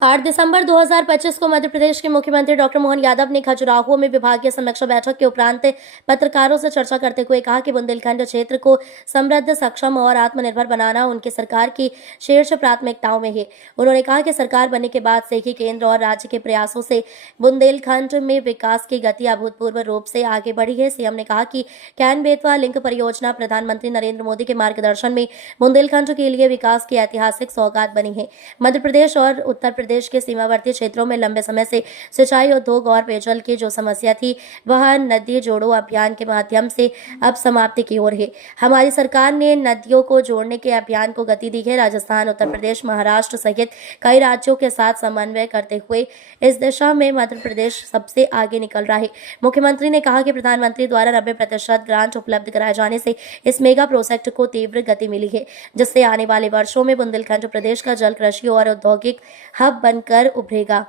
8 दिसंबर 2025 को मध्य प्रदेश के मुख्यमंत्री डॉक्टर मोहन यादव ने खजुराहो में विभागीय समीक्षा बैठक के उपरांत पत्रकारों से चर्चा करते हुए कहा कि बुंदेलखंड क्षेत्र को समृद्ध, सक्षम और आत्मनिर्भर बनाना उनकी सरकार की शीर्ष प्राथमिकताओं में है। उन्होंने कहा कि सरकार बनने के बाद से ही केंद्र और राज्य के प्रयासों से बुंदेलखंड में विकास की गति अभूतपूर्व रूप से आगे बढ़ी है। सीएम ने कहा कि कैन बेतवा लिंक परियोजना प्रधानमंत्री नरेंद्र मोदी के मार्गदर्शन में बुंदेलखंड के लिए विकास की ऐतिहासिक सौगात बनी है। मध्य प्रदेश और उत्तर प्रदेश के सीमावर्ती क्षेत्रों में लंबे समय से सिंचाई, उद्योग और पेयजल की जो समस्या थी वह नदी जोड़ो अभियान के माध्यम से अब समाप्ति की ओर है। हमारी सरकार ने नदियों को जोड़ने के अभियान को गति दी है। राजस्थान, उत्तर प्रदेश, महाराष्ट्र सहित कई राज्यों के साथ समन्वय करते हुए इस दिशा में मध्य प्रदेश सबसे आगे निकल रहा है। मुख्यमंत्री ने कहा कि प्रधानमंत्री द्वारा 90% ग्रांट उपलब्ध कराए जाने से इस मेगा प्रोजेक्ट को तीव्र गति मिली है, जिससे आने वाले वर्षों में बुंदेलखंड प्रदेश का जल, कृषि और औद्योगिक हब बनकर उभरेगा।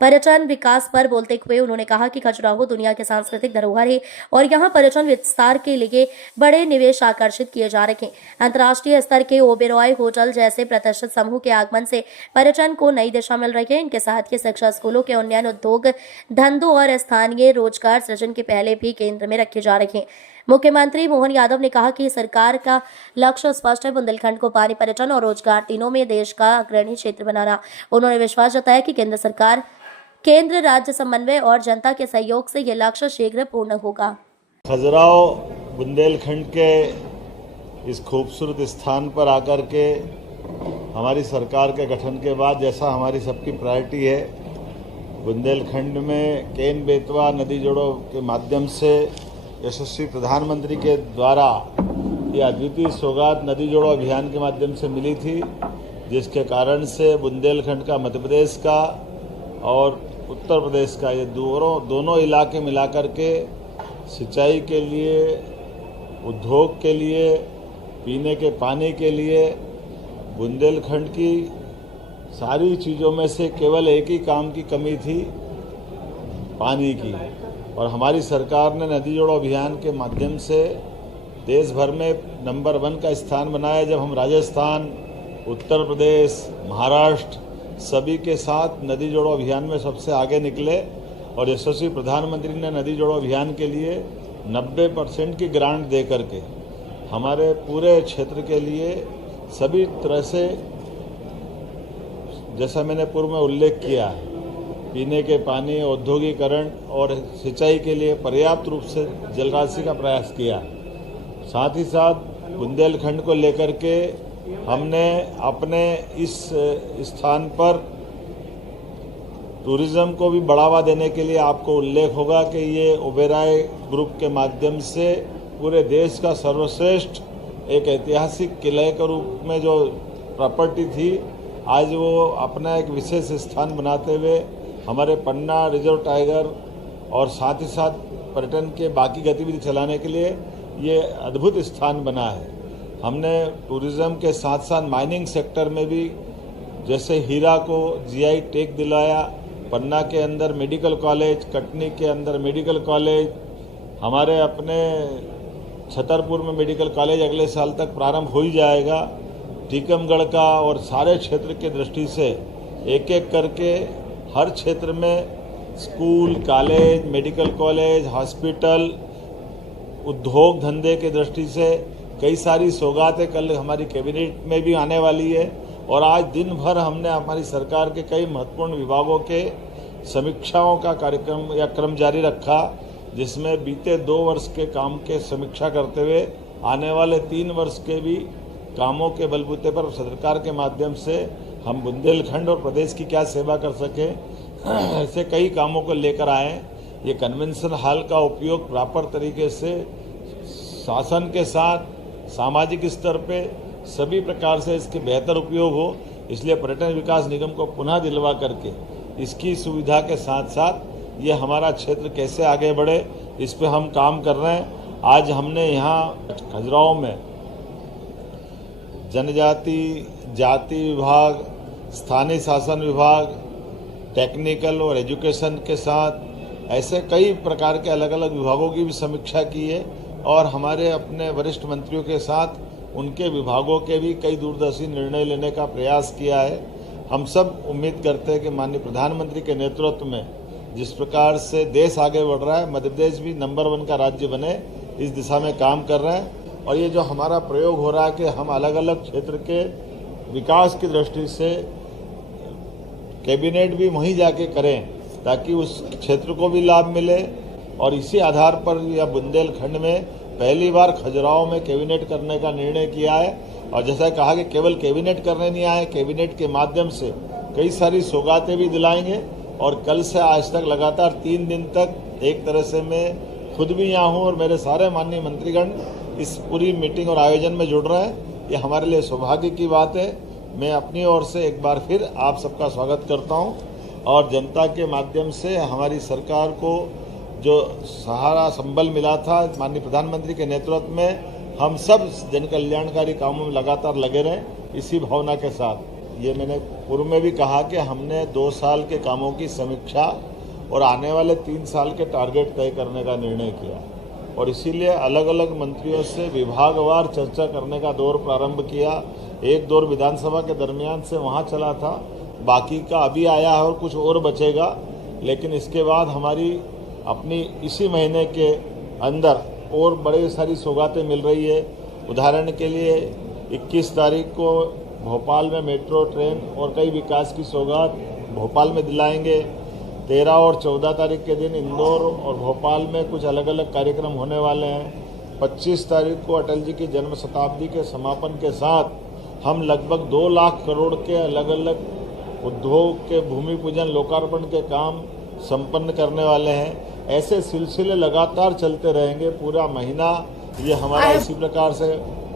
पर्यटन विकास पर बोलते हुए उन्होंने कहा कि खजुराहो दुनिया के सांस्कृतिक धरोहर है और यहाँ पर्यटन विस्तार के लिए बड़े निवेश आकर्षित किए जा रहे हैं। अंतर्राष्ट्रीय स्तर के ओबेरॉय होटल जैसे प्रतिष्ठित समूह के आगमन से पर्यटन को नई दिशा मिल रही है। इनके साथ ही शिक्षा, स्कूलों के उन्नयन, उद्योग धंधों और स्थानीय रोजगार सृजन के पहले भी केंद्र में रखे जा रहे हैं। मुख्यमंत्री मोहन यादव ने कहा कि सरकार का लक्ष्य स्पष्ट है, बुंदेलखंड को पानी, पर्यटन और रोजगार तीनों में देश का अग्रणी क्षेत्र बनाना। उन्होंने विश्वास जताया कि केंद्र सरकार, केंद्र राज्य समन्वय और जनता के सहयोग से यह लक्ष्य शीघ्र पूर्ण होगा। खजुराहो बुंदेलखंड के इस खूबसूरत स्थान पर आकर के हमारी सरकार के गठन के बाद जैसा हमारी सबकी प्रायोरिटी है, बुंदेलखंड में केन बेतवा नदी जोड़ो के माध्यम से यशस्वी प्रधानमंत्री के द्वारा ये अद्वितीय सौगात नदी जोड़ो अभियान के माध्यम से मिली थी, जिसके कारण से बुंदेलखंड का, मध्य प्रदेश का और उत्तर प्रदेश का ये दोनों इलाके मिलाकर के सिंचाई के लिए, उद्योग के लिए, पीने के पानी के लिए बुंदेलखंड की सारी चीज़ों में से केवल एक ही काम की कमी थी, पानी की। और हमारी सरकार ने नदी जोड़ो अभियान के माध्यम से देश भर में नंबर 1 का स्थान बनाया। जब हम राजस्थान, उत्तर प्रदेश, महाराष्ट्र सभी के साथ नदी जोड़ो अभियान में सबसे आगे निकले और यशस्वी प्रधानमंत्री ने नदी जोड़ो अभियान के लिए 90% की ग्रांट दे करके हमारे पूरे क्षेत्र के लिए सभी तरह से, जैसा मैंने पूर्व में उल्लेख किया, पीने के पानी, औद्योगिकरण और सिंचाई के लिए पर्याप्त रूप से जल राशि का प्रयास किया। साथ ही साथ बुंदेलखंड को लेकर के हमने अपने इस स्थान पर टूरिज्म को भी बढ़ावा देने के लिए, आपको उल्लेख होगा कि ये ओबेरॉय ग्रुप के माध्यम से पूरे देश का सर्वश्रेष्ठ एक ऐतिहासिक किले के रूप में जो प्रॉपर्टी थी, आज वो अपना एक विशेष स्थान बनाते हुए हमारे पन्ना रिजर्व टाइगर और साथ ही साथ पर्यटन के बाकी गतिविधि चलाने के लिए ये अद्भुत स्थान बना है। हमने टूरिज्म के साथ साथ माइनिंग सेक्टर में भी, जैसे हीरा को जीआई टैग दिलाया, पन्ना के अंदर मेडिकल कॉलेज, कटनी के अंदर मेडिकल कॉलेज, हमारे अपने छतरपुर में मेडिकल कॉलेज अगले साल तक प्रारंभ हो ही जाएगा। टीकमगढ़ का और सारे क्षेत्र के दृष्टि से एक एक करके हर क्षेत्र में school, college, medical college, hospital, उद्योग धंधे के दृष्टि से कई सारी सौगातें कल हमारी कैबिनेट में भी आने वाली है। और आज दिन भर हमने हमारी सरकार के कई महत्वपूर्ण विभागों के समीक्षाओं का कार्यक्रम या क्रम जारी रखा, जिसमें बीते 2 वर्ष के काम के समीक्षा करते हुए आने वाले 3 वर्ष के भी कामों के बलबूते पर सरकार के माध्यम से हम बुंदेलखंड और प्रदेश की क्या सेवा कर सके, ऐसे कई कामों को लेकर आए। ये कन्वेंशन हॉल का उपयोग प्रॉपर तरीके से शासन के साथ सामाजिक स्तर पे सभी प्रकार से इसके बेहतर उपयोग हो, इसलिए पर्यटन विकास निगम को पुनः दिलवा करके इसकी सुविधा के साथ साथ ये हमारा क्षेत्र कैसे आगे बढ़े, इस पे हम काम कर रहे हैं। आज हमने यहाँ खजुराहो में जनजाति, जाति विभाग, स्थानीय शासन विभाग, टेक्निकल और एजुकेशन के साथ ऐसे कई प्रकार के अलग अलग विभागों की भी समीक्षा की है और हमारे अपने वरिष्ठ मंत्रियों के साथ उनके विभागों के भी कई दूरदर्शी निर्णय लेने का प्रयास किया है। हम सब उम्मीद करते हैं कि माननीय प्रधानमंत्री के नेतृत्व में जिस प्रकार से देश आगे बढ़ रहा है, मध्य प्रदेश भी नंबर 1 का राज्य बने, इस दिशा में काम कर रहे हैं। और ये जो हमारा प्रयोग हो रहा है कि हम अलग अलग क्षेत्र के विकास की दृष्टि से कैबिनेट भी वहीं जाके करें ताकि उस क्षेत्र को भी लाभ मिले। और इसी आधार पर यह बुंदेलखंड में पहली बार खजुराहो में कैबिनेट करने का निर्णय किया है। और जैसा कहा कि केवल कैबिनेट करने नहीं आए, कैबिनेट के माध्यम से कई सारी सौगातें भी दिलाएंगे। और कल से आज तक लगातार 3 दिन तक एक तरह से मैं खुद भी यहाँ हूँ और मेरे सारे माननीय मंत्रीगण इस पूरी मीटिंग और आयोजन में जुड़ रहे हैं। ये हमारे लिए सौभाग्य की बात है। मैं अपनी ओर से एक बार फिर आप सबका स्वागत करता हूँ और जनता के माध्यम से हमारी सरकार को जो सहारा संबल मिला था माननीय प्रधानमंत्री के नेतृत्व में, हम सब जन कल्याणकारी कामों में लगातार लगे रहें इसी भावना के साथ। ये मैंने पूर्व में भी कहा कि हमने 2 साल के कामों की समीक्षा और आने वाले 3 साल के टारगेट तय करने का निर्णय किया और इसीलिए अलग अलग मंत्रियों से विभागवार चर्चा करने का दौर प्रारंभ किया। एक दौर विधानसभा के दरमियान से वहाँ चला था, बाकी का अभी आया है और कुछ और बचेगा। लेकिन इसके बाद हमारी अपनी इसी महीने के अंदर और बड़ी सारी सौगातें मिल रही है। उदाहरण के लिए 21 तारीख को भोपाल में मेट्रो ट्रेन और कई विकास की सौगात भोपाल में दिलाएंगे। 13 और 14 तारीख के दिन इंदौर और भोपाल में कुछ अलग अलग कार्यक्रम होने वाले हैं। 25 तारीख को अटल जी की जन्म शताब्दी के समापन के साथ हम लगभग 2 लाख करोड़ के अलग अलग उद्योग के भूमि पूजन लोकार्पण के काम संपन्न करने वाले हैं। ऐसे सिलसिले लगातार चलते रहेंगे। पूरा महीना ये हमारा इसी प्रकार से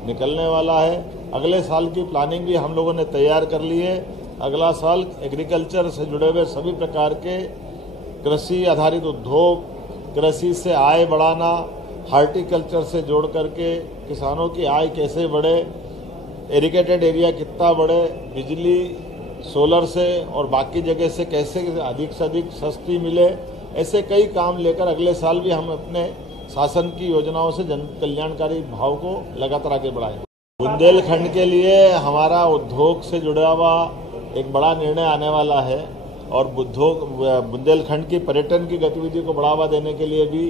निकलने वाला है। अगले साल की प्लानिंग भी हम लोगों ने तैयार कर ली है। अगला साल एग्रीकल्चर से जुड़े हुए सभी प्रकार के कृषि आधारित उद्योग, कृषि से आय बढ़ाना, हार्टिकल्चर से जोड़ करके किसानों की आय कैसे बढ़े, इरिगेटेड एरिया कितना बढ़े, बिजली सोलर से और बाकी जगह से कैसे अधिक से अधिक सस्ती मिले, ऐसे कई काम लेकर अगले साल भी हम अपने शासन की योजनाओं से जन कल्याणकारी भाव को लगातार आगे बढ़ाएंगे। बुंदेलखंड के लिए हमारा उद्योग से जुड़ा हुआ एक बड़ा निर्णय आने वाला है और बुंदेलखंड की पर्यटन की गतिविधि को बढ़ावा देने के लिए भी,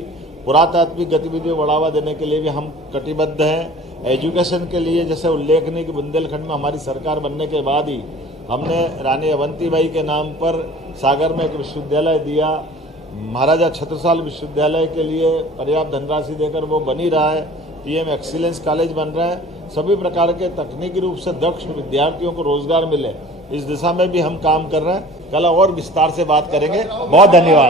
पुरातात्विक गतिविधियों को बढ़ावा देने के लिए भी हम कटिबद्ध हैं। एजुकेशन के लिए जैसे उल्लेखनीय कि बुंदेलखंड में हमारी सरकार बनने के बाद ही हमने रानी अवंतीबाई के नाम पर सागर में एक विश्वविद्यालय दिया। महाराजा छत्रसाल विश्वविद्यालय के लिए पर्याप्त धनराशि देकर वो बन ही रहा है। पीएम एक्सीलेंस कॉलेज बन रहा है। सभी प्रकार के तकनीकी रूप से दक्ष विद्यार्थियों को रोजगार मिले, इस दिशा में भी हम काम कर रहे हैं। कल और विस्तार से बात करेंगे। बहुत धन्यवाद।